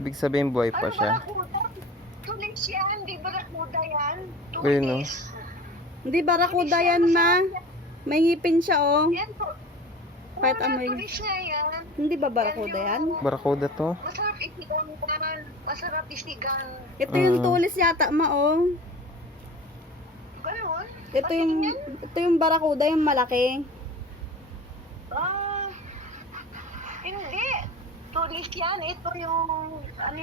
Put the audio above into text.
Ibig sabihin buhay pa Ano siya. barakuda? Tulis yan, di barakuda yan. Ayun, no? Tulis. Hindi barakuda yan, ma. May ngipin siya, oh. Yan po. Kahit Wala, amoy. tulis nga yan. Hindi ba barakuda yan? Barakuda to. Masarap isigang naman. Masarap isigang. Ito yung tulis yata, ma, oh. Ganun? Ito yung barakuda, yung malaki. Ah, hindi. Tulis yan. Ito yung, ano